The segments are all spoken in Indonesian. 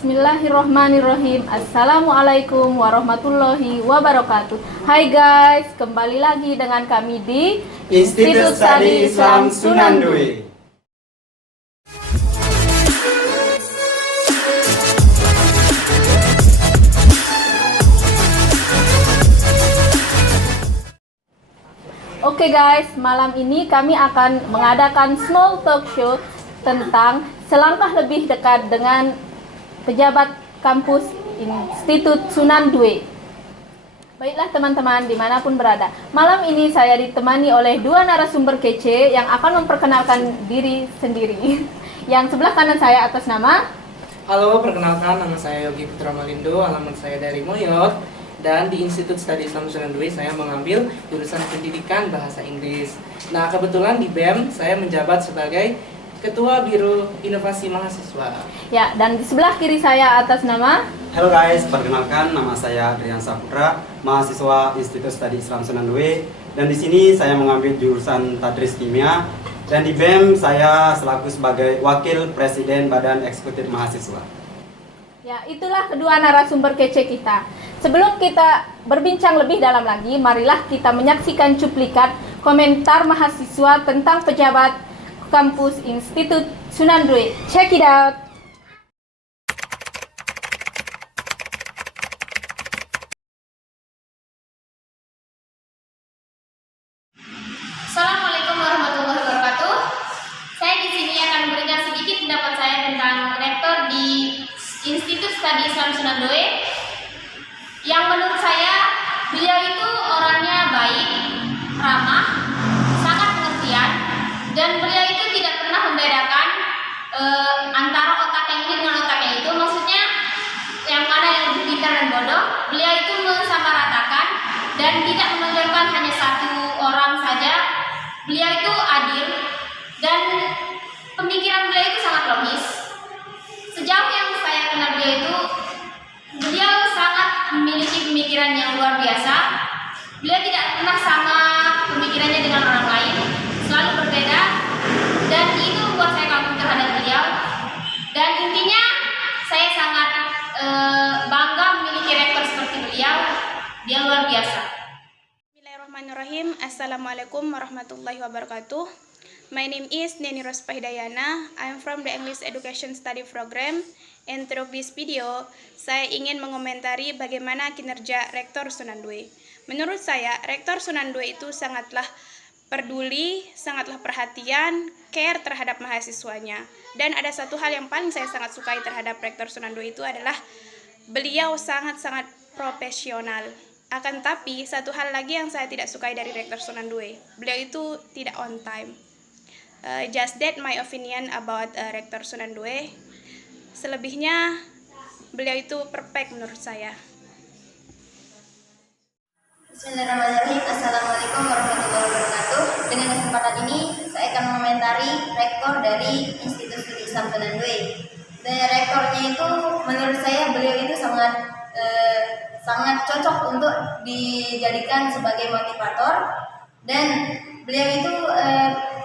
Bismillahirrohmanirrohim. Assalamualaikum warahmatullahi wabarakatuh. Hai guys, kembali lagi dengan kami di Institut Studi Islam Sunan Due. Oke guys, malam ini kami akan mengadakan small talk show tentang selangkah lebih dekat dengan pejabat kampus Institut Sunan Due. Baiklah teman-teman, dimanapun berada, malam ini saya ditemani oleh dua narasumber kece yang akan memperkenalkan diri sendiri. Yang sebelah kanan saya atas nama. Halo, perkenalkan, nama saya Yogi Putra Malindo, alamat saya dari Moyot. Dan di Institut Studi Islam Sunan Due saya mengambil jurusan pendidikan bahasa Inggris. Nah, kebetulan di BEM saya menjabat sebagai Ketua Biro Inovasi Mahasiswa. Ya, dan di sebelah kiri saya atas nama. Halo guys, perkenalkan nama saya Adrian Saputra, mahasiswa Institut Studi Islam Sunan Due. Dan di sini saya mengambil jurusan Tadris Kimia. Dan di BEM saya selaku sebagai Wakil Presiden Badan Eksekutif Mahasiswa. Ya, itulah kedua narasumber kece kita. Sebelum kita berbincang lebih dalam lagi, marilah kita menyaksikan cuplikan komentar mahasiswa tentang pejabat kampus Institut Sunan Due. Check it out. Assalamualaikum warahmatullahi wabarakatuh. Saya di sini akan memberikan sedikit pendapat saya tentang rektor di Institut Studi Islam Sunan Due. Yang menurut saya, beliau itu orangnya baik, ramah, sangat pengertian, dan beliau itu tidak pernah membedakan antara otak yang ini dengan otak yang itu. Maksudnya, yang mana yang lebih pintar dan bodoh, beliau itu mensamaratakan dan tidak menonjolkan hanya satu orang saja. Beliau itu adil dan pemikiran beliau itu sangat logis. Sejauh yang saya kenal beliau sangat memiliki pemikiran yang luar biasa. Beliau tidak pernah sama pemikirannya dengan orang lain, selalu berbeda, dan itu membuat saya kagum terhadap beliau. Dan intinya saya sangat bangga memiliki rektor seperti beliau. Dia luar biasa. Bismillahirrahmanirrahim. Assalamualaikum warahmatullahi wabarakatuh. My name is Neni Rospa Hidayana. I am from the English Education Study Program. And through this video, saya ingin mengomentari bagaimana kinerja Rektor Sunan Due. Menurut saya, Rektor Sunan Due itu sangatlah peduli, sangatlah perhatian, care terhadap mahasiswanya. Dan ada satu hal yang paling saya sangat sukai terhadap Rektor Sunan Due itu adalah beliau sangat-sangat profesional. Akan tapi, satu hal lagi yang saya tidak sukai dari Rektor Sunan Due, beliau itu tidak on time. Just that my opinion about Rektor Sunan Due. Selebihnya, beliau itu perfect menurut saya. Bismillahirrahmanirrahim. Assalamualaikum warahmatullahi wabarakatuh. Dengan kesempatan ini, saya akan mengomentari rektor dari Institut Studi Islam Sunan Due. Dan rektornya itu, menurut saya beliau itu sangat cocok untuk dijadikan sebagai motivator. Dan beliau itu,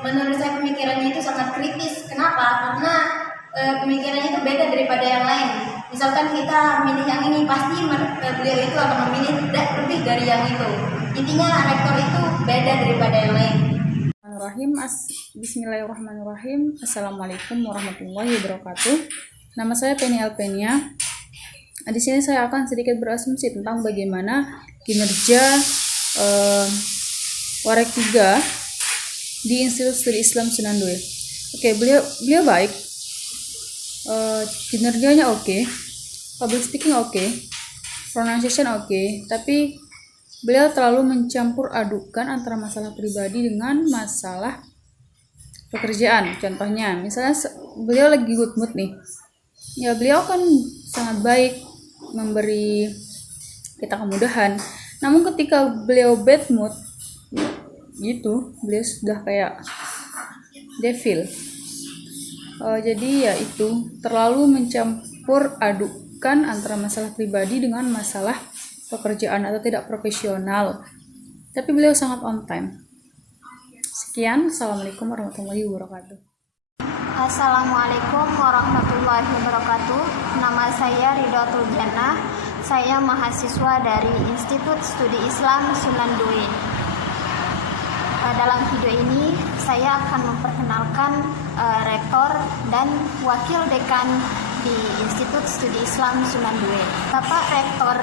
menurut saya pemikirannya itu sangat kritis. Kenapa? Karena pemikirannya itu beda daripada yang lain. Misalkan kita milih yang ini, pasti beliau itu akan memilih lebih dari yang itu. Intinya rektor itu beda daripada yang lain. Bismillahirrahmanirrahim. Assalamualaikum warahmatullahi wabarakatuh. Nama saya Penny Alpenia. Di sini saya akan sedikit berasumsi tentang bagaimana kinerja Warek 3 di Institut Studi Islam Sunan Due. Oke, beliau baik. Kinerjanya oke, public speaking oke, pronunciation oke, tapi beliau terlalu mencampur adukan antara masalah pribadi dengan masalah pekerjaan. Contohnya, misalnya beliau lagi good mood nih, ya beliau kan sangat baik memberi kita kemudahan. Namun ketika beliau bad mood, gitu, beliau sudah kayak devil. Jadi ya itu terlalu mencampur adukan antara masalah pribadi dengan masalah pekerjaan atau tidak profesional. Tapi beliau sangat on time. Sekian, assalamualaikum warahmatullahi wabarakatuh. Assalamualaikum warahmatullahi wabarakatuh. Nama saya Ridwatul Jannah. Saya mahasiswa dari Institut Studi Islam Sunan Due. Dalam video ini saya akan memperkenalkan rektor dan wakil dekan di Institut Studi Islam Sunan Due. Bapak rektor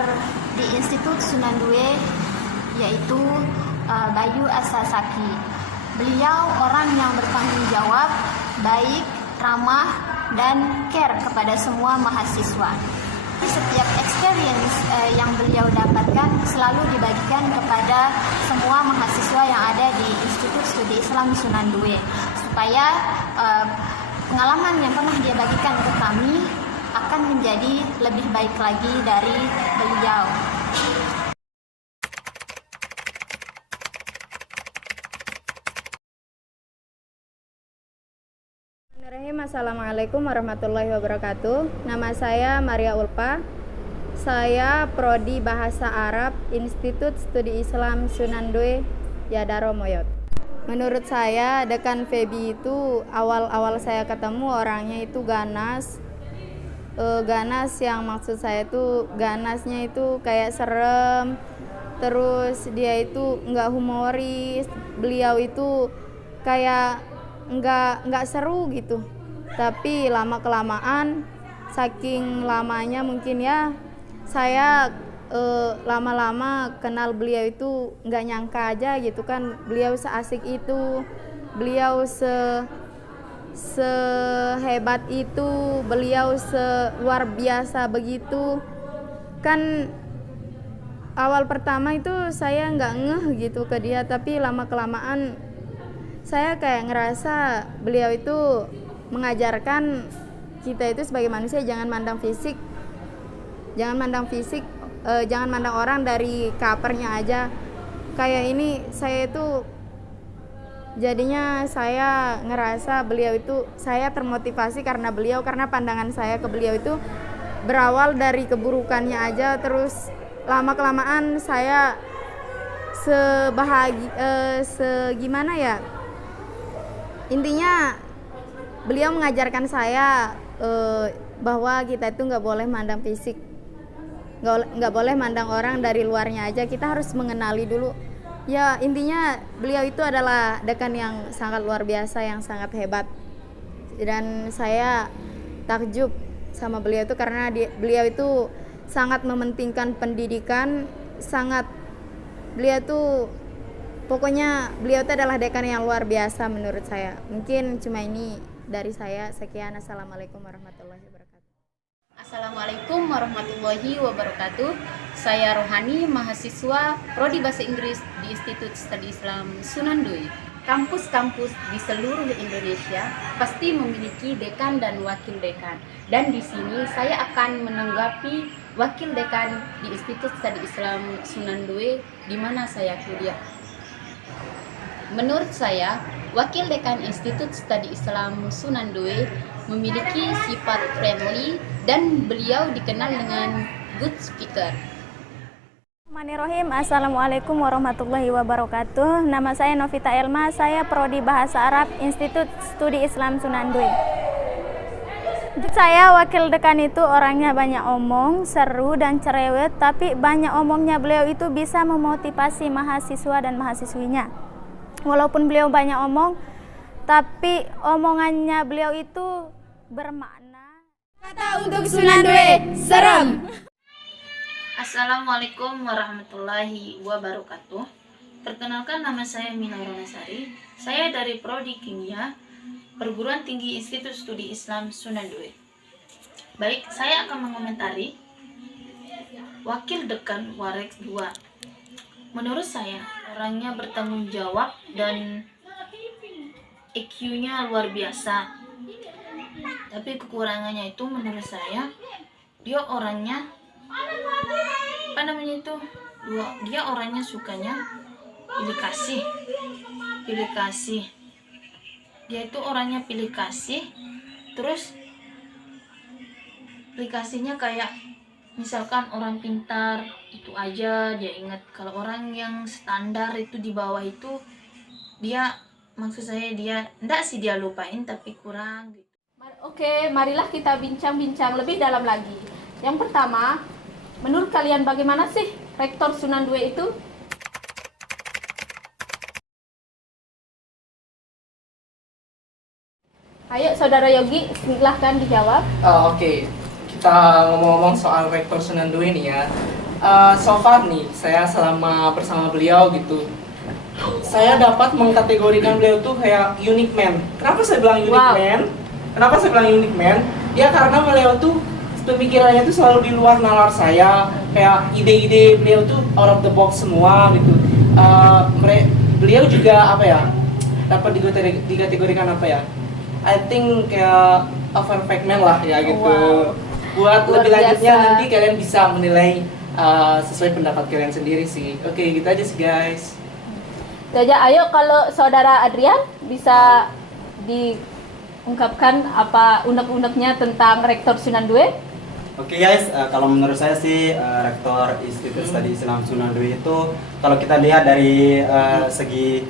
di Institut Sunan Due yaitu Bayu Asasaki. Beliau orang yang bertanggung jawab, baik, ramah, dan care kepada semua mahasiswa. Setiap experience yang beliau dapatkan selalu dibagikan kepada semua mahasiswa yang ada di Institut Studi Islam Sunan Due, supaya pengalaman yang pernah dia bagikan ke kami akan menjadi lebih baik lagi dari beliau. Assalamualaikum warahmatullahi wabarakatuh. Nama saya Maria Ulpa. Saya Prodi Bahasa Arab Institut Studi Islam Sunan Due, Yadaro Moyot. Menurut saya Dekan Febi itu awal-awal saya ketemu orangnya itu ganas. Ganas yang maksud saya itu ganasnya itu kayak serem. Terus dia itu nggak humoris. Beliau itu kayak nggak seru gitu, tapi lama kelamaan saking lamanya mungkin ya saya lama-lama kenal beliau itu nggak nyangka aja gitu kan, beliau seasik itu, beliau sehebat itu, beliau luar biasa begitu kan. Awal pertama itu saya nggak ngeh gitu ke dia, tapi lama kelamaan saya kayak ngerasa beliau itu mengajarkan kita itu sebagai manusia jangan mandang fisik, jangan mandang orang dari covernya aja. Kayak ini saya itu jadinya saya ngerasa beliau itu, saya termotivasi karena beliau, karena pandangan saya ke beliau itu berawal dari keburukannya aja, terus lama kelamaan saya segimana ya, intinya beliau mengajarkan saya bahwa kita itu nggak boleh mandang fisik, nggak boleh mandang orang dari luarnya aja, kita harus mengenali dulu. Ya intinya beliau itu adalah dekan yang sangat luar biasa, yang sangat hebat, dan saya takjub sama beliau itu karena beliau itu sangat mementingkan pendidikan, pokoknya beliau itu adalah dekan yang luar biasa menurut saya. Mungkin cuma ini dari saya. Sekian. Assalamualaikum warahmatullahi wabarakatuh. Assalamualaikum warahmatullahi wabarakatuh. Saya Rohani, mahasiswa Prodi Bahasa Inggris di Institut Studi Islam Sunan Due. Kampus-kampus di seluruh Indonesia pasti memiliki dekan dan wakil dekan. Dan di sini saya akan menanggapi wakil dekan di Institut Studi Islam Sunan Due di mana saya kuliah. Menurut saya, wakil dekan Institut Studi Islam Sunan Due memiliki sifat friendly dan beliau dikenal dengan good speaker. Bismillahirrahmanirrahim. Assalamualaikum warahmatullahi wabarakatuh. Nama saya Novita Elma, saya Prodi Bahasa Arab Institut Studi Islam Sunan Due. Menurut saya wakil dekan itu orangnya banyak omong, seru dan cerewet, tapi banyak omongnya beliau itu bisa memotivasi mahasiswa dan mahasiswinya. Walaupun beliau banyak omong, tapi omongannya beliau itu bermakna. Kata untuk Sunan Due, serem. Assalamualaikum warahmatullahi wabarakatuh. Perkenalkan, nama saya Mina Ronasari. Saya dari Prodi Kimia, Perguruan Tinggi Institut Studi Islam Sunan Due. Baik, saya akan mengomentari Wakil Dekan Warex 2. Menurut saya, orangnya bertanggung jawab dan EQ-nya luar biasa. Tapi kekurangannya itu menurut saya, dia orangnya dia orangnya sukanya pilih kasih. Dia itu orangnya pilih kasih, terus pilih kasihnya kayak misalkan orang pintar itu aja dia ingat. Kalau orang yang standar itu di bawah itu dia, maksud saya dia enggak sih dia lupain, tapi kurang gitu. Oke, marilah kita bincang-bincang lebih dalam lagi. Yang pertama, menurut kalian bagaimana sih Rektor Sunan Due itu? Ayo, Saudara Yogi, silahkan dijawab. Oke, kita ngomong-ngomong soal Rektor Sunan Due nih ya. So far nih, saya selama bersama beliau gitu, saya dapat mengkategorikan beliau tuh kayak unique man. Kenapa saya bilang unique man? Kenapa saya bilang unique man? Ya karena beliau tuh pemikirannya tuh selalu di luar nalar saya. Kayak ide-ide beliau tuh out of the box semua gitu. Beliau juga apa ya? Dapat dikategorikan apa ya? I think kayak a perfect man lah ya gitu. Wow. Buat Luar lebih lanjutnya biasa. nanti kalian bisa menilai sesuai pendapat kalian sendiri sih. Oke, gitu aja sih guys. Itu aja. Ayo, kalau Saudara Adrian bisa diungkapkan apa unek-uneknya tentang Rektor Sunan Due? Oke guys, kalau menurut saya sih Rektor Institut Studi Islam Sunan Due itu kalau kita lihat dari segi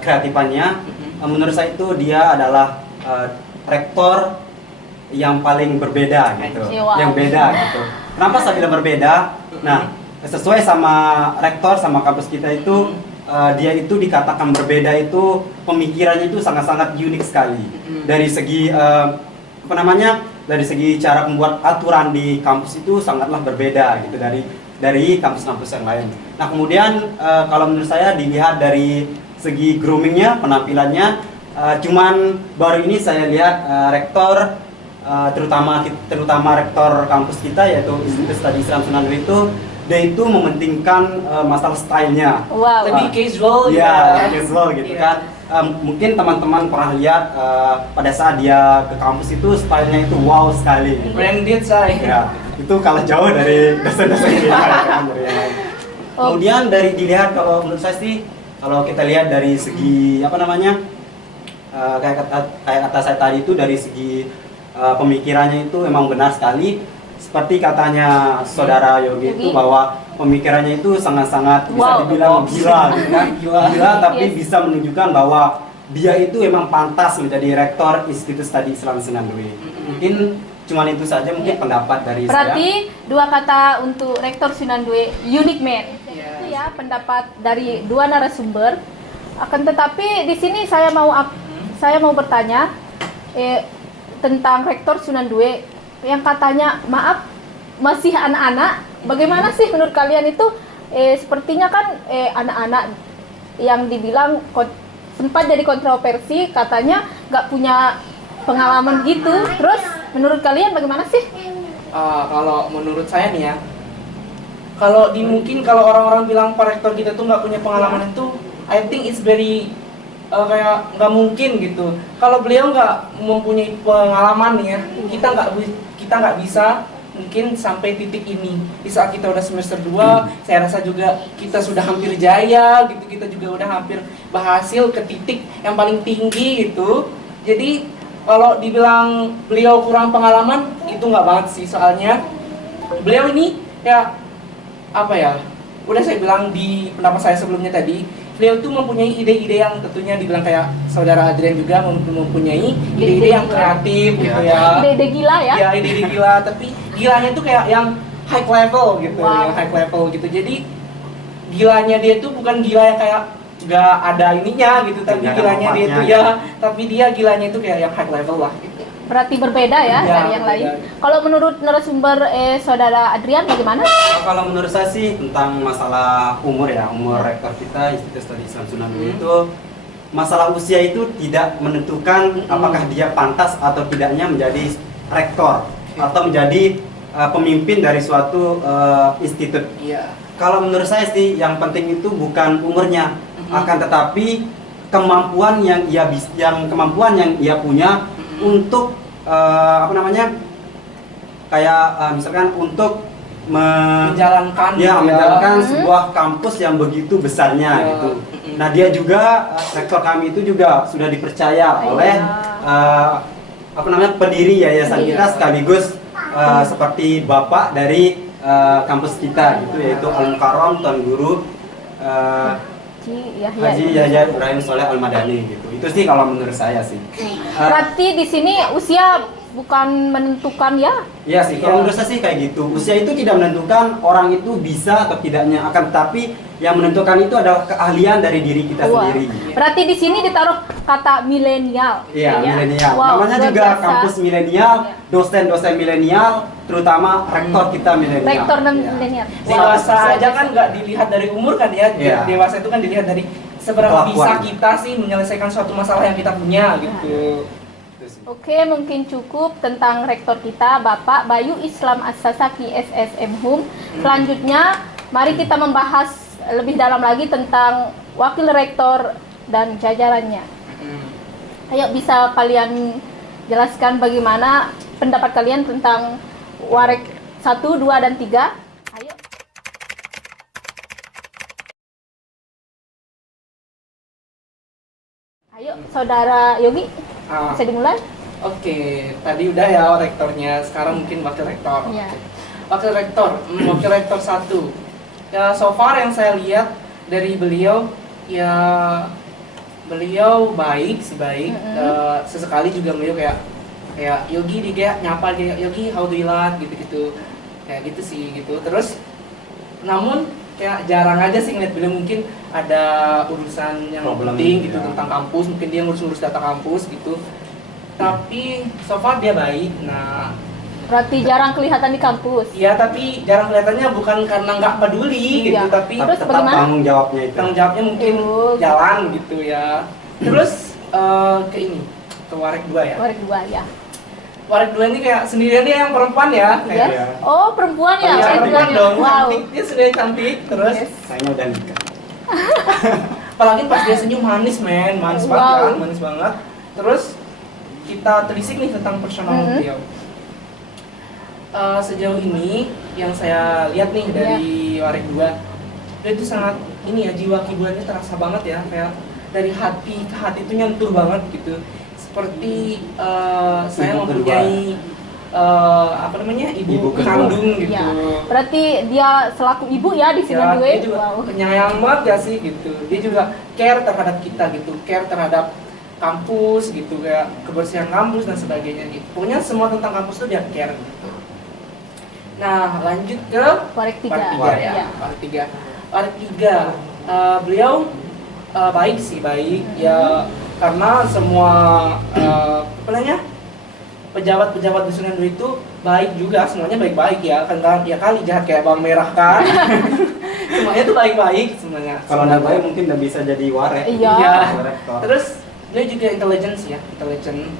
kreatifannya, menurut saya itu dia adalah rektor yang paling berbeda gitu, Wow. yang beda gitu. Kenapa saya bilang berbeda? Nah, sesuai sama rektor sama kampus kita itu dia itu dikatakan berbeda itu pemikirannya itu sangat-sangat unik sekali dari segi apa namanya, dari segi cara membuat aturan di kampus itu sangatlah berbeda gitu dari kampus-kampus yang lain. Nah kemudian kalau menurut saya dilihat dari segi groomingnya, penampilannya, cuman baru ini saya lihat rektor terutama rektor kampus kita yaitu Institut Studi Islam Sunan Due itu dia itu mementingkan masalah stylenya. Wow. Lebih casual ya, gitu. casual gitu Iya. kan. Mungkin teman-teman pernah lihat pada saat dia ke kampus itu stylenya itu wow sekali. Branded say. Ya, itu kalah jauh dari dosen-dosen kita kan, dari yang lain. Kemudian dari dilihat kalau menurut saya sih kalau kita lihat dari segi apa namanya kayak kata saya tadi itu dari segi pemikirannya itu memang benar sekali. Seperti katanya Saudara Yogi itu bahwa pemikirannya itu sangat-sangat bisa dibilang gila, gitu kan? Gila tapi bisa menunjukkan bahwa dia itu memang pantas menjadi rektor Institut Studi Islam Sunan Due. Mungkin cuman itu saja mungkin pendapat dari Berarti dua kata untuk Rektor Sunan Due, unique man. Iya. Itu ya pendapat dari dua narasumber. Akan tetapi di sini saya mau bertanya tentang Rektor Sunan Due yang katanya maaf masih anak-anak. Bagaimana sih menurut kalian itu? Sepertinya kan anak-anak yang dibilang sempat jadi kontroversi, katanya nggak punya pengalaman gitu. Terus menurut kalian bagaimana sih? Kalau menurut saya nih ya, mungkin kalau orang-orang bilang Pak Rektor kita tuh nggak punya pengalaman itu, I think it's very kayak nggak mungkin gitu. Kalau beliau nggak mempunyai pengalaman nih ya, kita nggak bisa mungkin sampai titik ini. Di saat kita udah semester 2, saya rasa juga kita sudah hampir jaya gitu, kita juga udah hampir berhasil ke titik yang paling tinggi gitu. Jadi kalau dibilang beliau kurang pengalaman, itu nggak banget sih, soalnya beliau ini ya apa ya, udah saya bilang di pendapat saya sebelumnya tadi, beliau tuh mempunyai ide-ide yang tentunya dibilang kayak Saudara Adrian juga mempunyai ide-ide yang kreatif gitu ya. Ide-ide gila ya? Ya, ide-ide gila, tapi gilanya tuh kayak yang high level gitu, Wow. yang high level gitu. Jadi gilanya dia tuh bukan gila yang kayak nggak ada ininya gitu, tapi Nggak ada gilanya dia tuh manfaatnya. ya, tapi dia gilanya itu kayak yang high level lah gitu. Berarti berbeda ya Ya, dari yang lain. berbeda. Kalau menurut narasumber Saudara Adrian bagaimana? Kalau menurut saya sih tentang masalah umur ya, umur rektor kita Institut Studi Islam Sunan Due itu masalah usia itu tidak menentukan apakah dia pantas atau tidaknya menjadi rektor atau menjadi pemimpin dari suatu institut. Iya. Kalau menurut saya sih yang penting itu bukan umurnya, akan tetapi kemampuan yang ia punya untuk apa namanya, kayak misalkan untuk Menjalankan menjalankan sebuah kampus yang begitu besarnya Ya. gitu. Nah dia juga rektor kami itu juga sudah dipercaya oleh apa namanya, pendiri yayasan kita sekaligus seperti bapak dari kampus kita gitu, yaitu Al Mukarram Tuan Guru Haji Yahya Ibrahim Soleh Al-Madani gitu. Itu sih kalau menurut saya sih. Berarti di sini usia bukan menentukan ya? Iya sih, kalau menurut saya sih kayak gitu. Usia itu tidak menentukan orang itu bisa atau tidaknya, akan tapi yang menentukan itu adalah keahlian dari diri kita sendiri. Berarti di sini ditaruh kata milenial. Iya, milenial. Wow, Namanya luar juga biasa. kampus milenial, dosen-dosen milenial, terutama rektor kita milenial. Rektor dan Iya. milenial. Dewasa aja kan nggak dilihat dari umur kan ya. Iya. Dewasa itu kan dilihat dari seberapa Kelakuan. bisa kita sih menyelesaikan suatu masalah yang kita punya gitu. Oke, mungkin cukup tentang rektor kita, Bapak Bayu Islam As-Sasaki SSM Hum. Selanjutnya, mari kita membahas lebih dalam lagi tentang wakil rektor dan jajarannya. Ayo, bisa kalian jelaskan bagaimana pendapat kalian tentang Warek 1, 2, dan 3? Ayo. Ayo, Saudara Yogi, bisa dimulai? Oke, tadi udah ya rektornya, sekarang mungkin wakil rektor. Iya. Wakil rektor, wakil rektor 1. Ya, so far yang saya lihat dari beliau, ya beliau baik sih, baik. Sesekali juga beliau kayak Yogi dia nyapa dia, Yogi how do you like gitu-gitu. Kayak gitu sih gitu. Terus namun kayak jarang aja sih ngeliat beliau, mungkin ada urusan yang penting gitu tentang kampus, mungkin dia ngurus-ngurus data kampus gitu. Tapi so far dia baik. Nah, berarti jarang kelihatan di kampus. iya, tapi jarang kelihatannya bukan karena nggak peduli gitu, tapi Terus tetap bagaimana? tanggung jawabnya itu. tanggung jawabnya mungkin jalan gitu ya. Terus ke ini, ke Warek 2 ya. Warek 2 ya. Warek 2 ini kayak sendirian dia yang perempuan ya. Iya. Kayak, Oh, perempuan ya? iya, Warek perempuan 2-nya. dong, Wow. cantik. Dia sendirian cantik. Terus Sayangnya udah nikah. apalagi pas dia senyum manis men, manis banget Wow. kan, manis banget. Terus kita telisik nih tentang personal beliau. Sejauh ini yang saya lihat nih dari Warek 2, dia itu sangat ini ya, jiwa kibuannya terasa banget ya, kayak dari hati ke hati itu nyentuh banget gitu. Seperti saya Ibu mempunyai apa namanya, ibu kedua. kandung gitu. Ya. Berarti dia selaku ibu ya di sini Ya, gue. dia juga penyayang banget ya sih gitu. Dia juga care terhadap kita gitu, care terhadap kampus gitu, kayak kebersihan kampus dan sebagainya gitu. Pokoknya semua tentang kampus tuh dia care gitu. Nah, lanjut ke Warek 3. Warek 3 ya. Warek 3. Warek 3. Beliau baik sih, baik ya, karena semua apa namanya, pejabat-pejabat di Sunan Dua itu baik juga, semuanya baik-baik ya, kan ya kali jahat kayak bawang merah kan. Semuanya tuh baik-baik semuanya. Kalau nggak baik mungkin nggak bisa jadi warek. Iya. Rektor. Terus dia juga intelligence ya, intelligent.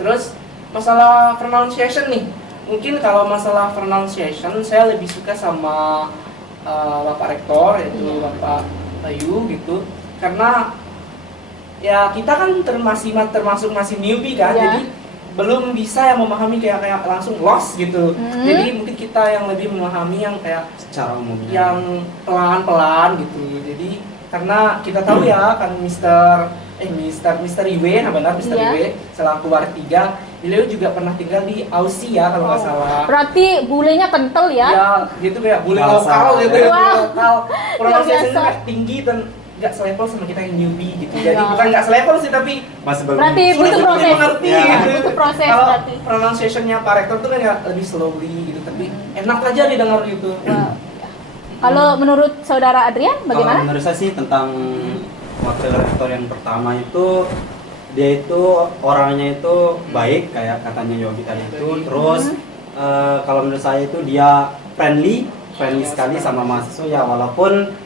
Terus masalah pronunciation nih, mungkin kalau masalah pronunciation saya lebih suka sama Bapak Rektor, yaitu Bapak Bayu gitu, karena ya kita kan termasuk masih newbie kan, jadi belum bisa yang memahami kayak langsung lost gitu. Jadi mungkin kita yang lebih memahami yang kayak secara umumnya yang pelan-pelan gitu. Jadi karena kita tahu ya kan Mr. Iwe, nah benar Mr. Iwe selaku Warek 3, beliau juga pernah tinggal di Aussie ya kalau nggak salah. Berarti bulenya kental ya? Ya, dia tuh kayak bule Bahasa. lokal gitu ya, Wow. bule lokal. Pronunciation biasa. kayak tinggi dan nggak selevel sama kita yang newbie gitu. Jadi bukan nggak selevel sih, tapi masih belum. Berarti butuh sulit proses. mengerti Ya. gitu. Butuh proses Kalau berarti. pronunciation-nya Pak Rektor tuh kan ya lebih slowly gitu, tapi enak aja didengar gitu. Wow. Kalau menurut Saudara Adrian Kalau bagaimana? menurut saya sih tentang wakil rektor yang pertama itu, dia itu orangnya itu baik kayak katanya Yogi tadi itu. Terus kalau menurut saya itu dia friendly sekali sama mahasiswa ya, walaupun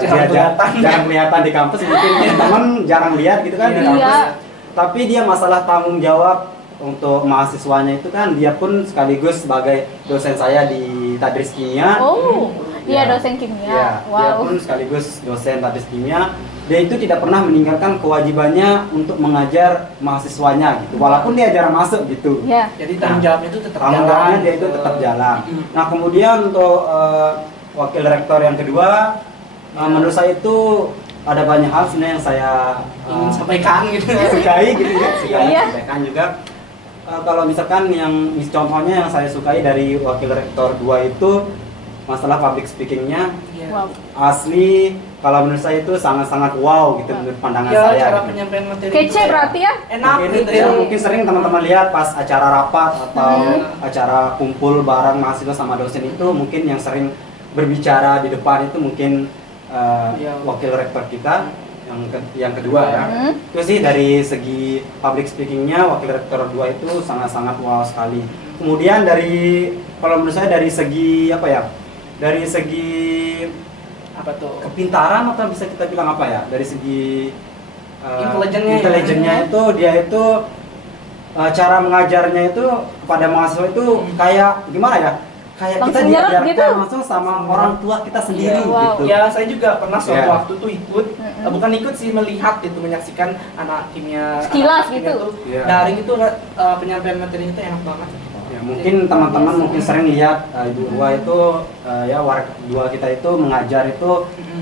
dia jarang kelihatan di kampus, mungkin teman jarang lihat gitu kan di kampus. Iya. Tapi dia masalah tanggung jawab untuk mahasiswanya itu kan, dia pun sekaligus sebagai dosen saya di Tadris Kimia. Oh, dia Ya. dosen kimia. Ya, dia Wow. pun sekaligus dosen Tadris Kimia. Dia itu tidak pernah meninggalkan kewajibannya untuk mengajar mahasiswanya gitu, walaupun dia jarang masuk gitu. Ya. Jadi tanggung jawabnya itu tetap Tanggung jalan. jawabnya dia itu tetap jalan. Nah, kemudian untuk wakil rektor yang kedua, menurut saya itu ada banyak hal sebenarnya yang saya ingin sampaikan gitu. sukai gitu ya, Iya. sampaikan juga. Kalau misalkan yang contohnya yang saya sukai dari wakil rektor 2 itu, masalah public speakingnya Iya. Wow. asli, kalau menurut saya itu sangat-sangat wow gitu menurut pandangan Ya, saya. cara gitu. penyampaian materi Kece itu kayak berarti ya? enak Mungkin, gitu ya, ya. mungkin sering teman-teman lihat pas acara rapat atau acara kumpul bareng mahasiswa sama dosen itu mungkin yang sering berbicara di depan itu mungkin Ya. wakil rektor kita yang kedua ya. Itu sih dari segi public speakingnya wakil rektor 2 itu sangat-sangat wow sekali. Kemudian dari kalau menurut saya dari segi apa ya? Dari segi Apa tuh? kepintaran atau bisa kita bilang apa ya? Dari segi Intelijennya ya. itu dia itu cara mengajarnya itu kepada mahasiswa itu kayak gimana ya? Kayak kita Langsung nyerap diajarkan gitu? langsung sama orang tua kita sendiri Iya, wow. gitu. Ya, saya juga pernah suatu Iya. waktu tuh ikut, bukan ikut sih, melihat gitu, menyaksikan anak kimia, Sekilas anak kimia gitu. tuh Iya. daring itu penyampaian materinya itu enak banget. Ya, mungkin teman-teman mungkin sering lihat Ibu Dua itu ya warga dua kita itu mengajar itu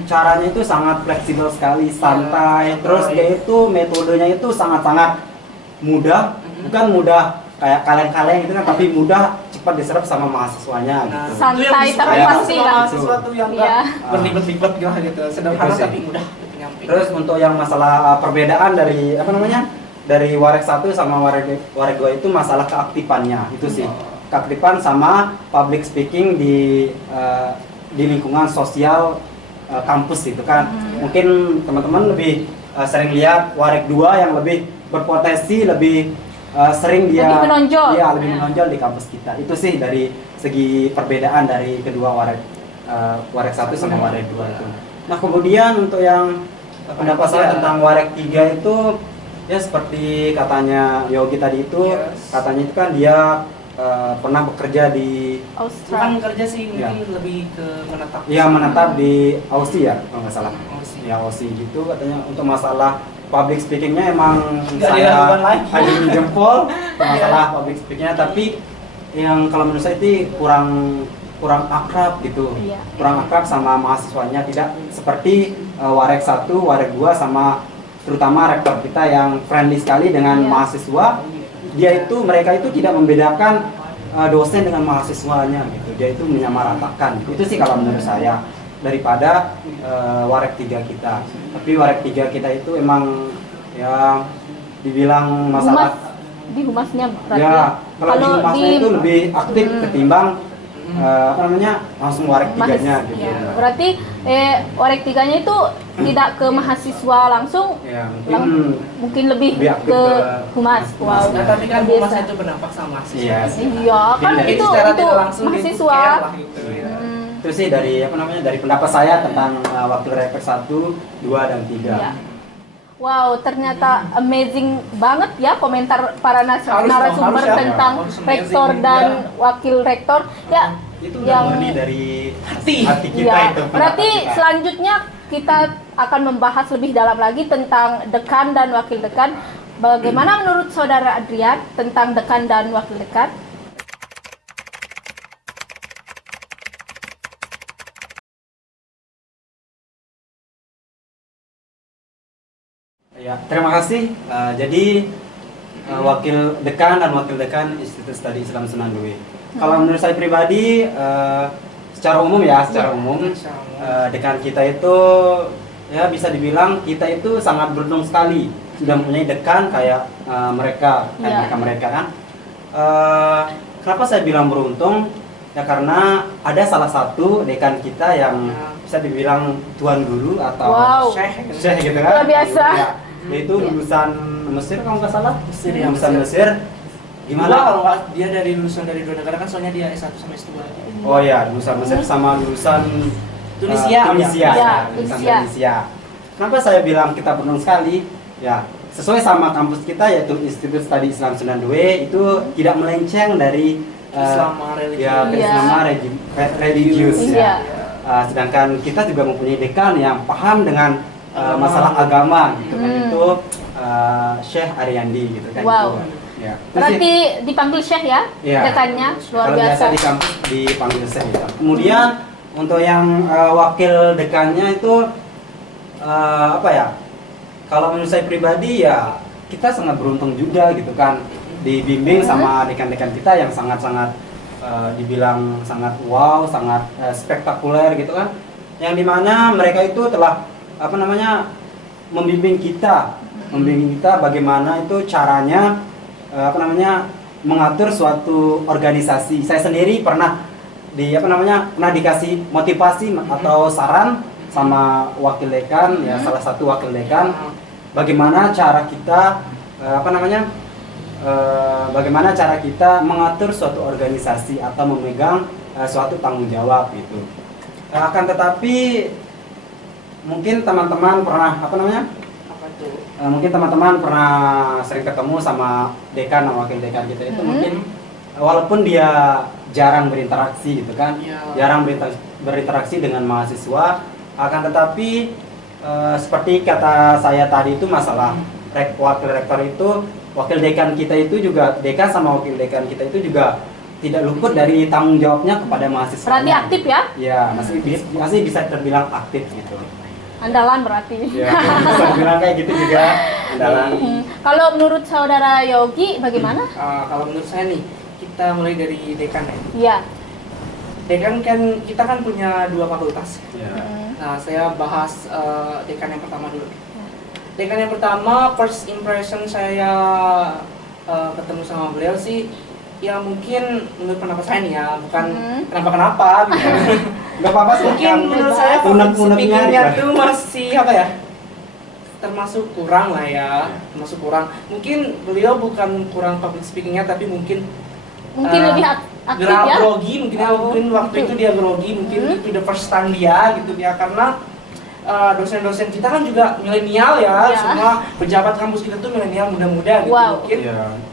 caranya itu sangat fleksibel sekali, santai. Terus dia itu metodenya itu sangat-sangat mudah, bukan mudah kayak kaleng-kaleng gitu kan, tapi mudah cepat diserap sama mahasiswanya Nah, gitu. Santai itu yang disukai tapi sama pasti lah. mahasiswa tuh yang Iya. nggak berlibat-libat gitu, sederhana Itu sih. tapi mudah penyampaian. Terus untuk yang masalah perbedaan dari apa namanya? Dari Warek 1 sama Warek 2 itu masalah keaktifannya. Itu sih. Keaktifan sama public speaking di lingkungan sosial kampus itu kan. Mungkin teman-teman lebih sering lihat Warek 2 yang lebih berpotensi, lebih sering dia Lebih menonjol. Iya, lebih menonjol di kampus kita. Itu sih dari segi perbedaan dari kedua Warek 1 sama Warek 2 itu. Nah, kemudian untuk yang pendapat saya tentang Warek 3 itu ya seperti katanya Yogi tadi itu, katanya itu kan dia pernah bekerja di Bukan Australia. kerja sih, Ya. mungkin lebih ke menetap. ya menetap di Aussie ya kalau nggak salah. Aussie. Ya Aussie gitu katanya. Untuk masalah public speakingnya emang Nggak saya diragukan lagi. ajungi jempol untuk masalah public speakingnya, tapi yang kalau menurut saya itu kurang akrab gitu, Iya. kurang akrab sama mahasiswanya, tidak seperti Warek 1, Warek 2 sama terutama rektor kita yang friendly sekali dengan Iya. mahasiswa. Mereka itu tidak membedakan dosen dengan mahasiswanya gitu. Dia itu menyamaratakan. Itu sih kalau menurut saya daripada Warek 3 kita. Tapi Warek 3 kita itu emang ya dibilang masalah Di humasnya berarti. ya kalau di humasnya itu lebih aktif Hmm. ketimbang langsung Warek 3-nya gitu. Ya, berarti Warek 3-nya itu tidak ke mahasiswa langsung, Ya, mungkin lebih lebih aktif ke ke humas. Wow. Nah, tapi kan biasa. humas itu berdampak sama mahasiswa. Iya. Iya, kan Jadi itu secara untuk tidak langsung mahasiswa. di-care lah gitu ya. Itu sih dari dari pendapat saya tentang wakil rektor 1, 2 dan 3. Iya. Wow, ternyata amazing banget ya komentar para narasumber harus ya. tentang Harus amazing, rektor dan wakil rektor. Ya, Itu yang udah murni dari hati kita ya, itu. berarti pendapat kita. selanjutnya kita akan membahas lebih dalam lagi tentang dekan dan wakil dekan. Bagaimana menurut saudara Adrian tentang dekan dan wakil dekan? Ya, terima kasih. Jadi wakil dekan dan wakil dekan Institut Studi Islam Sunan Due. Kalau menurut saya pribadi, secara umum dekan kita itu ya bisa dibilang kita itu sangat beruntung sekali sudah mempunyai dekan kayak mereka kan. Kenapa saya bilang beruntung? Ya karena ada salah satu dekan kita yang bisa dibilang tuan guru atau Wow. syekh gitu kan. Luar biasa. Ya, yaitu lulusan Mesir kalau nggak salah. Mesir, ya, Lulusan Mesir. Gimana Gimana? kalau nggak dia dari lulusan dari dua negara kan, soalnya dia S1 sama S2. Oh ya, lulusan Mesir sama lulusan Tunisia. Tunisia. Ya, Lulusan Tunisia. Tunisia. Kenapa saya bilang kita beruntung sekali? Ya, sesuai sama kampus kita yaitu Institut Studi Islam Sunan Due itu tidak melenceng dari Islam religius. ya Islam religius Iya. ya. Sedangkan kita juga mempunyai dekan yang paham dengan masalah agama gitu kan, itu Syekh Ariandi gitu kan. Wow. Itu. Ya. Terus Berarti dipanggil Syekh ya, Iya. dekannya luar kalau biasa. biasa di kampus dipanggil Syekh ya. Kemudian untuk yang wakil dekannya itu apa ya? Kalau menurut saya pribadi ya kita sangat beruntung juga gitu kan, dibimbing sama dekan-dekan kita yang sangat-sangat dibilang sangat wow, sangat spektakuler gitu kan. Yang dimana mereka itu telah membimbing kita bagaimana itu caranya mengatur suatu organisasi. Saya sendiri pernah dikasih motivasi atau saran sama wakil dekan, ya salah satu wakil dekan, bagaimana cara kita bagaimana cara kita mengatur suatu organisasi atau memegang suatu tanggung jawab gitu. Akan tetapi mungkin teman-teman pernah mungkin teman-teman pernah sering ketemu sama dekan atau wakil dekan kita itu, mungkin walaupun dia jarang berinteraksi gitu kan, jarang berinteraksi dengan mahasiswa, akan tetapi seperti kata saya tadi itu masalah wakil rektor itu, wakil dekan kita itu juga, dekan sama wakil dekan kita itu juga tidak luput dari tanggung jawabnya kepada mahasiswa. Berarti aktif ya? Ya, masih bisa terbilang aktif gitu. Andalan berarti. Ya, bisa dibilang kayak gitu juga, andalan. Kalau menurut saudara Yogi bagaimana? Kalau menurut saya nih, kita mulai dari dekan ya. Iya. Dekan kan kita kan punya 2 fakultas. Ya. Nah, saya bahas dekan yang pertama dulu. Dekan yang pertama, first impression saya ketemu sama beliau sih, ya mungkin menurut pendapat saya nih ya, bukan kenapa gitu. Gak apa-apa sih. Mungkin menurut saya speakingnya itu masih termasuk kurang lah ya, termasuk kurang. Mungkin beliau bukan kurang public speakingnya, tapi mungkin lebih aktif ya? grogi mungkin waktu itu dia grogi, mungkin itu the first time dia gitu ya, karena dosen-dosen kita kan juga milenial ya, semua pejabat kampus kita tuh milenial muda-muda gitu. Mungkin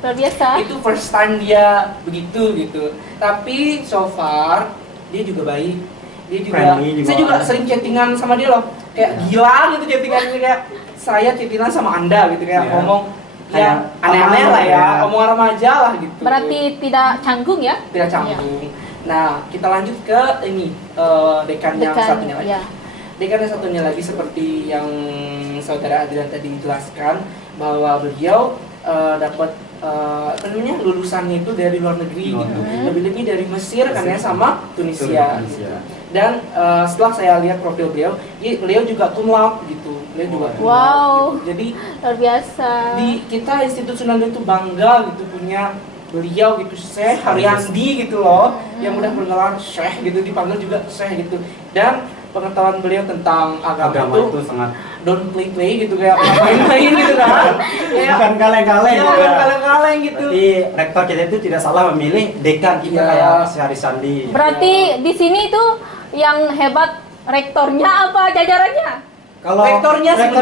luar biasa. Itu first time dia begitu gitu. Tapi so far dia juga baik. Dia juga, saya juga sering chattingan sama dia loh. Kayak gila gitu chattingannya, kayak saya chattingan sama Anda gitu, kayak ngomong ya aneh-aneh lah ya, omongan remaja lah gitu. Berarti tidak canggung ya? Tidak canggung. Nah, kita lanjut ke ini dekan yang satunya lagi. Ya. Dekan yang satunya lagi seperti yang saudara Adrian tadi jelaskan, bahwa beliau dapat lulusannya itu dari luar negeri gitu, lebih-lebih dari Mesir kan ya, sama Tunisia. Gitu. Dan setelah saya lihat profil beliau juga cum laude gitu, beliau juga cum laude, gitu. Jadi luar biasa. Di kita Institut Sunan Due itu bangga gitu punya beliau gitu, Syekh Haryandi gitu loh, yang udah bergelar Syekh gitu, dipanggil juga Syekh gitu. Dan pengetahuan beliau tentang agama itu sangat don't play gitu, kayak main-main gitu kan. Bukan kaleng-kaleng. Bukan kaleng-kaleng gitu. Berarti rektor kita itu tidak salah memilih dekan kita kayak Syekh Haryandi. Berarti di sini tuh yang hebat rektornya apa jajarannya? Kalau rektornya tidak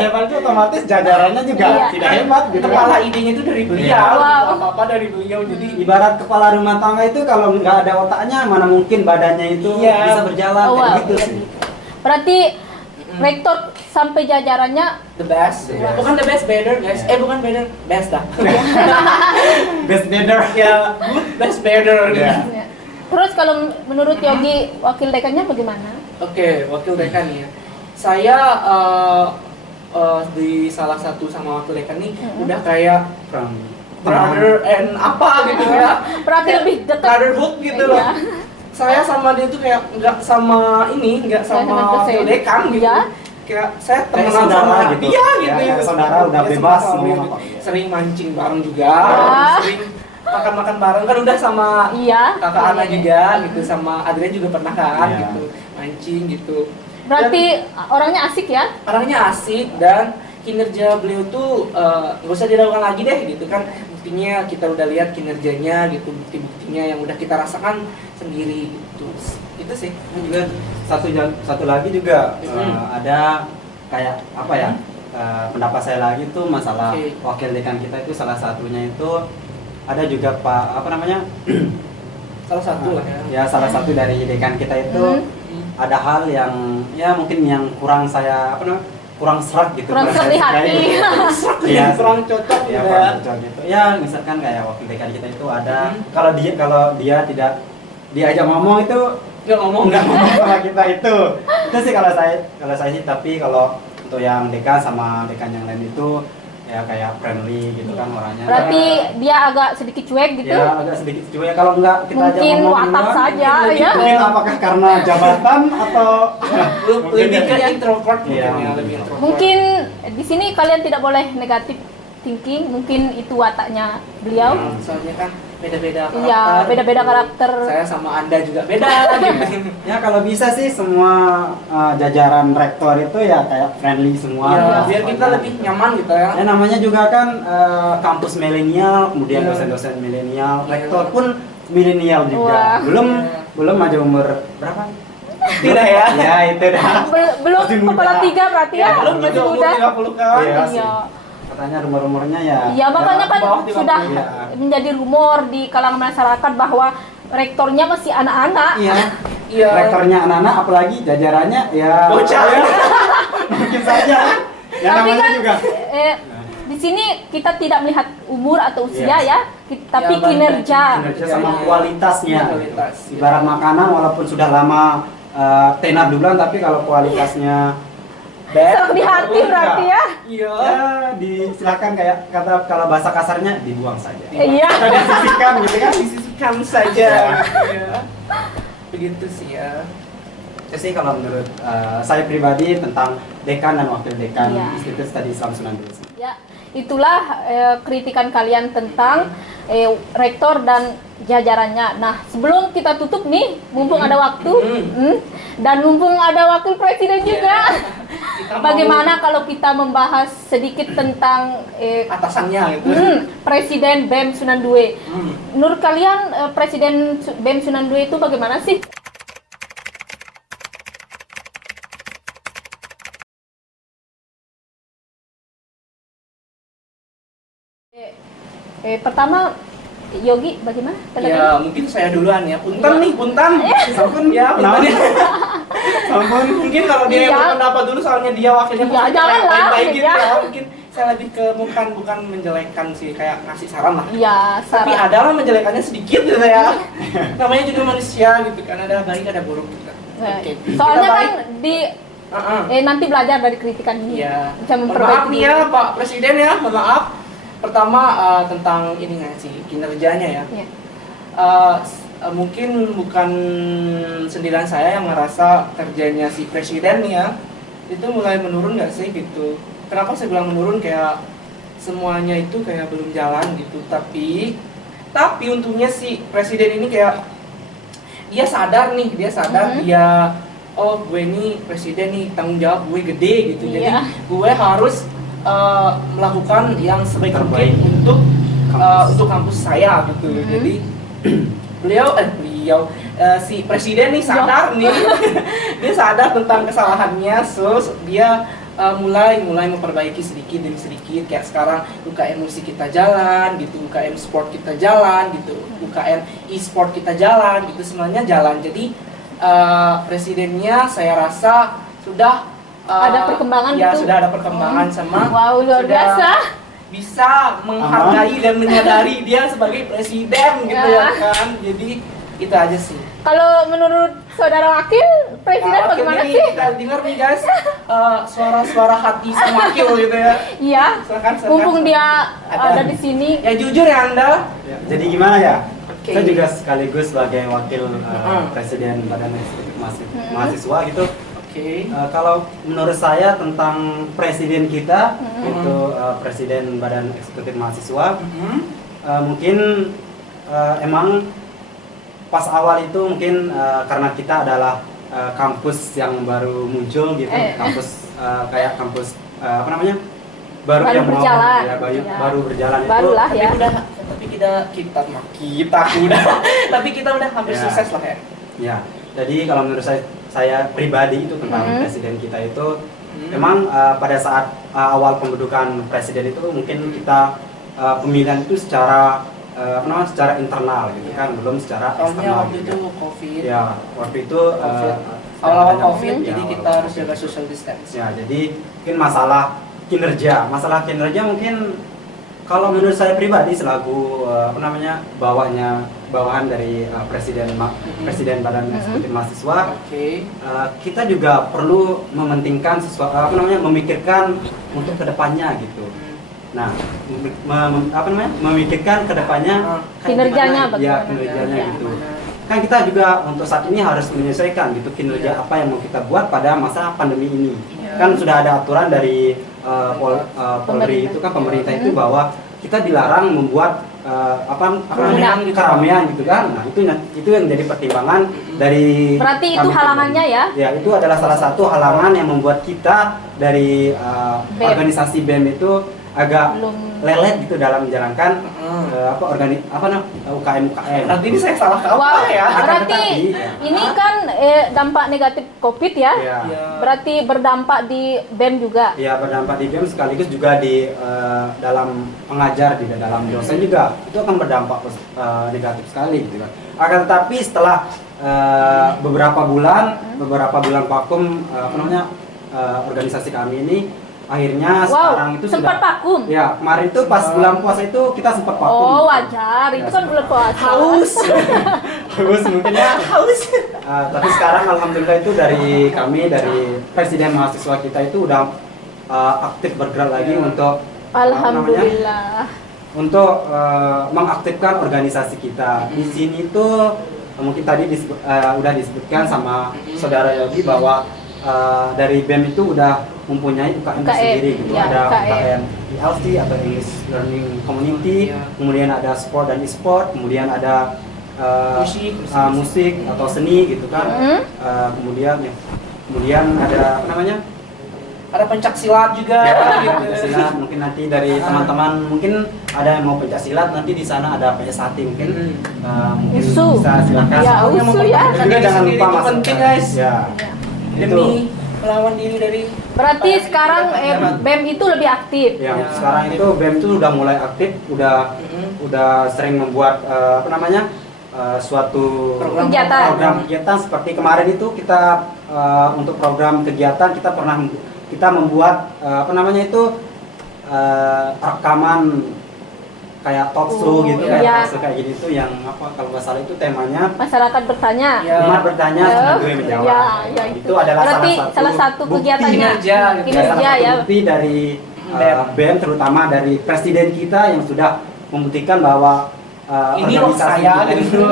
hebat itu otomatis jajarannya juga tidak hebat gitu. Kepala idenya itu dari beliau, apa-apa dari beliau. Jadi ibarat kepala rumah tangga itu kalau nggak ada otaknya, mana mungkin badannya itu bisa berjalan gitu sih. Berarti rektor sampai jajarannya the best. Bukan the best, better guys. Bukan better, best dah. Best better. Ya, good, best better. Terus kalau menurut Yogi wakil dekannya bagaimana? Oke, wakil dekan ya. Saya di salah satu sama wakil dekan nih udah kayak brother and apa gitu ya. Berarti lebih dekat. Brotherhood gitu loh. Saya sama dia tuh kayak nggak sama wakil dekan gitu. Kayak saya temenan sama gitu. dia gitu. Ya, saudara udah bebas ngomong. Sering mancing bareng juga, sering makan-makan bareng kan udah sama kakak Ana juga gitu, sama Adrian juga pernah kan gitu, mancing gitu. Berarti orangnya asik ya? Orangnya asik, dan kinerja beliau tuh nggak usah diragukan lagi deh gitu kan. Buktinya kita udah lihat kinerjanya gitu, bukti-buktinya yang udah kita rasakan sendiri gitu. Itu sih. Juga satu lagi juga ada kayak apa ya, pendapat saya lagi tuh masalah wakil dekan kita itu, salah satunya itu ada juga salah satu lah ya salah satu dari dekan kita itu ada hal yang ya mungkin yang kurang saya kurang serak gitu, kurang serak di hati. Ya, kurang cocok gitu. Ya misalkan kayak wakil dekan kita itu ada kalau dia tidak diajak ngomong itu nggak ngomong sama kita itu sih kalau saya sih. Tapi kalau untuk yang dekan sama dekan yang lain itu ya kayak friendly gitu kan orangnya. Berarti dia agak sedikit cuek gitu? Ya agak sedikit cuek. Kalau enggak kita aja Mungkin ngomong watak duluan, saja mungkin, ya. mungkin apakah karena jabatan atau Lebih ke ya. introvert Iya. mungkin ya, lebih introvert. Mungkin di sini kalian tidak boleh negatif thinking, mungkin itu wataknya beliau. Soalnya kan beda-beda karakter. Iya, beda-beda karakter. Saya sama Anda juga beda gitu. Ya kalau bisa sih semua jajaran rektor itu ya kayak friendly semua. Ya, gitu. biar kita lebih nyaman gitu ya. Ya namanya juga kan kampus milenial, kemudian Iya. dosen-dosen milenial, Iya. rektor pun milenial juga. Wah. Belum aja umur berapa? Tidak ya? Ya itu dah. Belum Masih muda. kepala 3 berarti ya? Belum Masih juga umur muda. 30 kan. Iya sih. Iya. Katanya rumor-rumornya ya. Iya, makanya kan bawah 50. sudah Iya. menjadi rumor di kalangan masyarakat bahwa rektornya masih anak-anak. Iya. Iya. Rektornya anak-anak, apalagi jajarannya ya. Bocah. Ya, mungkin saja. Ya Tapi namanya kan juga. di sini kita tidak melihat umur atau usia Iya. ya, tapi Ya, kinerja. Kinerja sama Iya. kualitasnya. Kualitas. Ibarat makanan walaupun sudah lama tenar duluan, tapi kalau kualitasnya Serap di hati berarti ya. Iya. ya disilakan kayak kata kalau bahasa kasarnya dibuang saja. Iya. Atau disisihkan gitu kan. Disisihkan saja. Iya. Begitu sih ya. Itu sih kalau menurut saya pribadi tentang dekan dan wakil dekan Iya. Institut Studi Islam Sunan Dua. Ya, itulah kritikan kalian tentang rektor dan jajarannya. Nah, sebelum kita tutup nih, mumpung ada waktu, dan mumpung ada wakil presiden juga, Kita mau bagaimana kalau kita membahas sedikit tentang atasannya gitu. Presiden BEM Sunan Due? Menurut kalian Presiden BEM Sunan Due itu bagaimana sih? Pertama, Yogi, bagaimana? Ya mungkin saya duluan ya. Punten nih, punten. Sampun Ya, punten ya. Sampun. Mungkin kalau dia yang Iya. berpendapat dulu soalnya dia wakilnya Ya, janganlah, baik-baik gitu ya. ya. Mungkin saya lebih ke bukan menjelekkan sih, kayak ngasih saran lah. Ya, Tapi Sarah. adalah menjelekannya sedikit gitu ya. Namanya juga manusia gitu kan, ada baik ada buruk gitu kan. Nah, Oke. soalnya Kita kan baik. di nanti belajar dari kritikan ini. Iya. Bisa Mohon maaf memperbaiki. nih ya Pak Presiden ya, mohon maaf. Pertama tentang ini nggak sih kinerjanya ya. Iya. Mungkin bukan sendirian saya yang ngerasa kerjanya si presiden nih ya itu mulai menurun nggak sih gitu. Kenapa saya bilang menurun, kayak semuanya itu kayak belum jalan gitu. Tapi untungnya si presiden ini kayak dia sadar dia oh gue nih presiden nih, tanggung jawab gue gede gitu. Jadi Iya. gue harus melakukan yang sebaik Terbaik. mungkin untuk kampus saya gitu. Jadi beliau si presiden nih sadar nih dia sadar tentang kesalahannya, so dia mulai memperbaiki sedikit demi sedikit. Kayak sekarang UKM musik kita jalan gitu, UKM sport kita jalan gitu, UKM e-sport kita jalan gitu, semuanya jalan. Jadi presidennya saya rasa sudah Ada perkembangan ya, gitu. sudah ada perkembangan sama Wow, luar sudah biasa. bisa menghargai dan menyadari dia sebagai presiden gitu ya kan. Jadi itu aja sih. Kalau menurut saudara wakil presiden Nah, bagaimana ini sih? kita dengar nih guys suara-suara hati sang wakil gitu ya. Iya. Silakan. Mumpung dia ada di sini. Ya jujur ya Anda. Ya, jadi gimana ya? Oke. Saya juga sekaligus sebagai wakil presiden Badan Eksekutif Mahasiswa gitu. Oke. Kalau menurut saya tentang presiden kita itu presiden Badan Eksekutif Mahasiswa mungkin emang pas awal itu mungkin karena kita adalah kampus yang baru muncul gitu, kampus kayak kampus apa namanya baru yang berjalan. mau ya, Ya. baru berjalan Barulah itu. ya. Tapi kita udah tapi kita udah hampir Ya. sukses lah ya. Ya, jadi kalau menurut saya pribadi itu tentang presiden kita itu memang pada saat awal pembentukan presiden itu mungkin kita pemilihan itu secara secara internal gitu kan, belum secara Soalnya eksternal. waktu gitu. itu COVID. Ya, waktu itu Awal-awal ada- COVID, ya, jadi awal kita harus COVID. jaga social distance. Ya, jadi mungkin masalah kinerja mungkin kalau menurut saya pribadi selaku bawahan dari presiden Badan Eksekutif Mahasiswa, Oke. kita juga perlu mementingkan memikirkan untuk kedepannya gitu. Nah, memikirkan kedepannya Kinerjanya ya bagaimana? kinerjanya Ya. gitu. Kan kita juga untuk saat ini harus menyesuaikan gitu kinerja apa yang mau kita buat pada masa pandemi ini. Kan sudah ada aturan dari Polri itu kan pemerintah itu bahwa kita dilarang membuat keramaian gitu kan. Nah, itu yang jadi pertimbangan dari Berarti itu kami halangannya ya? Ya, itu adalah salah satu halangan yang membuat kita dari BEM. organisasi BEM itu agak lelet gitu dalam menjalankan UKM. Berarti ini saya salah apa Wah, ya? berarti ini kan dampak negatif COVID ya? Ya. Berarti berdampak di BEM juga. Ya, berdampak di BEM sekaligus juga di dalam pengajar, di dalam dosen juga itu akan berdampak negatif sekali gitu kan. Akan tetapi setelah beberapa bulan vakum organisasi kami ini akhirnya sekarang itu sempat sudah vakum. Ya, kemarin itu pas bulan puasa itu kita sempat vakum. Oh, wajar. Itu kan bulan puasa. Haus. Haus mungkin ya. Tapi sekarang alhamdulillah itu dari presiden mahasiswa kita itu udah aktif bergerak lagi untuk Alhamdulillah. untuk mengaktifkan organisasi kita. Di sini tuh mungkin tadi udah disebutkan sama saudara Yogi bahwa dari BEM itu udah mempunyai UKM sendiri gitu. Ya, Ada UKM. UKM ILT atau English Learning Community, kemudian ada sport dan e-sport, kemudian ada musik atau seni gitu kan. Kemudian ada apa namanya? Ada pencak silat juga gitu. Pencak silat mungkin nanti dari teman-teman mungkin ada yang mau pencak silat, nanti di sana ada PS1 mungkin Usu. bisa silakan. Ya, usu ya. Juga jangan lupa Itu masuk penting, guys. Ya. Demi melawan diri dari Berarti sekarang BEM itu lebih aktif. Ya, sekarang itu BEM itu udah mulai aktif, udah sering membuat suatu program kegiatan seperti kemarin itu kita untuk program kegiatan kita membuat rekaman kayak talk show gitu kayak gini tuh yang kalau nggak salah itu temanya masyarakat bertanya. Umat bertanya Sunan Due menjawab. Ya, itu adalah berarti salah satu kegiatannya kinerja ya. Bukti dari BEM terutama dari presiden kita yang sudah membuktikan bahwa ini loh saya itu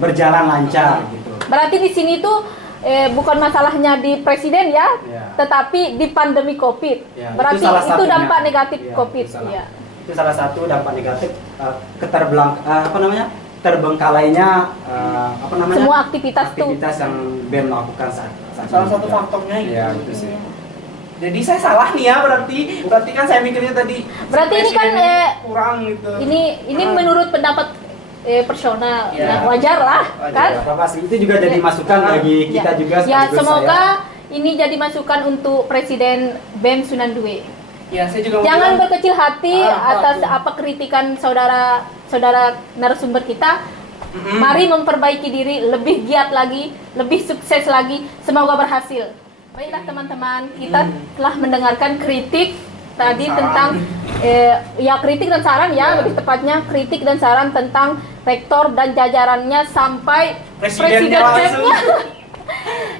berjalan lancar gitu. Berarti di sini tuh bukan masalahnya di presiden ya, tetapi di pandemi COVID. Ya, Berarti itu dampak negatif COVID. Itu salah satu dampak negatif terbengkalainya semua aktivitas yang BEM lakukan saat salah satu faktornya gitu. Ya, gitu sih. Jadi saya salah nih ya berarti kan saya mikirnya tadi. Berarti ini kan kurang gitu. Ini menurut pendapat personal, Ya. Wajar lah kan? Ya, apa sih itu juga jadi masukan bagi kita juga. Ya, sekaligus semoga saya. ini jadi masukan untuk Presiden BEM Sunan Due. Ya, saya juga Jangan berkecil hati atas apa kritikan saudara narasumber kita. Mari memperbaiki diri, lebih giat lagi, lebih sukses lagi. Semoga berhasil. Baiklah teman-teman, kita telah mendengarkan kritik tadi tentang kritik dan saran ya, lebih tepatnya kritik dan saran tentang rektor dan jajarannya sampai Presidennya langsung.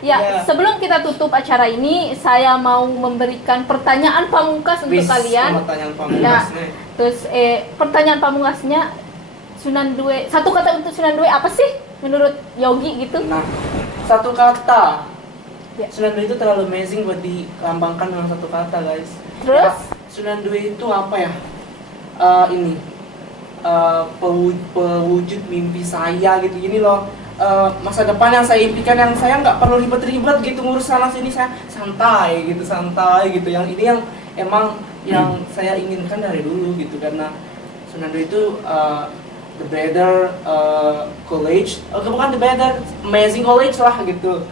Ya, sebelum kita tutup acara ini, saya mau memberikan pertanyaan pamungkas untuk kalian. Pertanyaan pamungkas nih. Terus pertanyaan pamungkasnya, Sunan Due, satu kata untuk Sunan Due apa sih menurut Yogi gitu? Nah, satu kata. Ya. Sunan Due itu terlalu amazing buat dilambangkan dengan satu kata, guys. Terus? Sunan Due itu apa ya? Pewujud mimpi saya gitu gini loh. Masa depan yang saya impikan, yang saya nggak perlu ribet-ribet gitu ngurus sana sini, saya santai gitu yang ini yang emang yang saya inginkan dari dulu gitu, karena Sunan Due itu the better college, bukan the better, amazing college lah gitu.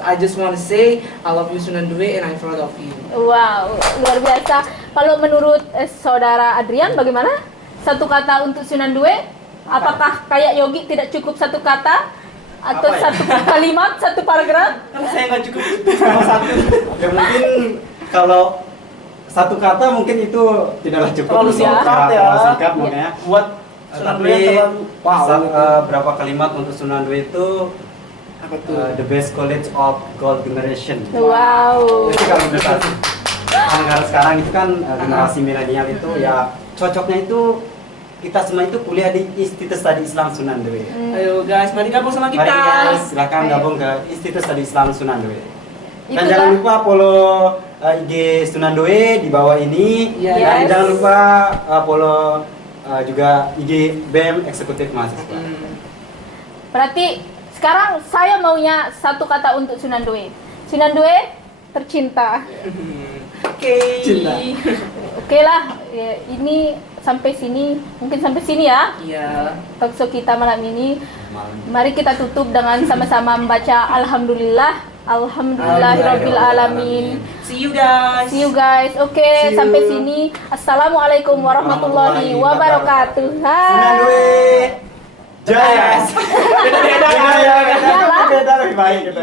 I just want to say I love you Sunan Due and I'm proud of you. Wow, luar biasa. Kalau menurut saudara Adrian bagaimana? Satu kata untuk Sunan Due? Apakah kayak Yogi tidak cukup satu kata atau satu kalimat, satu paragraf? Kan saya nggak cukup sama satu. Ya mungkin kalau satu kata mungkin itu tidaklah cukup. Terlalu singkat ya. Terlalu singkat makanya. Buat Sunan Due terlalu berapa kalimat untuk Sunan Due itu the best college of gold generation. Wow. Itu kalau menurut saya. Karena sekarang itu kan generasi milenial itu ya cocoknya itu kita semua itu kuliah di Institut Studi Islam Sunan Due. Ayo guys, mari gabung sama kita. Mari guys, silakan gabung ke Institut Studi Islam Sunan Due. Dan Itulah. jangan lupa follow IG Sunan Due di bawah ini. Yes. Dan jangan lupa follow juga IG BEM Eksekutif Mahasiswa. Berarti sekarang saya maunya satu kata untuk Sunan Due. Sunan Due tercinta. Oke. Cinta. Oke lah, ya, ini sampai sini, mungkin sampai sini ya Iya. talkshow kita malam ini. Mari kita tutup dengan sama-sama membaca Alhamdulillah, Alhamdulillahirabbil alamin. See you guys. See you guys. Oke, See you. sampai sini. Assalamualaikum warahmatullahi wabarakatuh. Sunan Due Hai. Jaya. Beda-beda. Beda lebih baik gitu.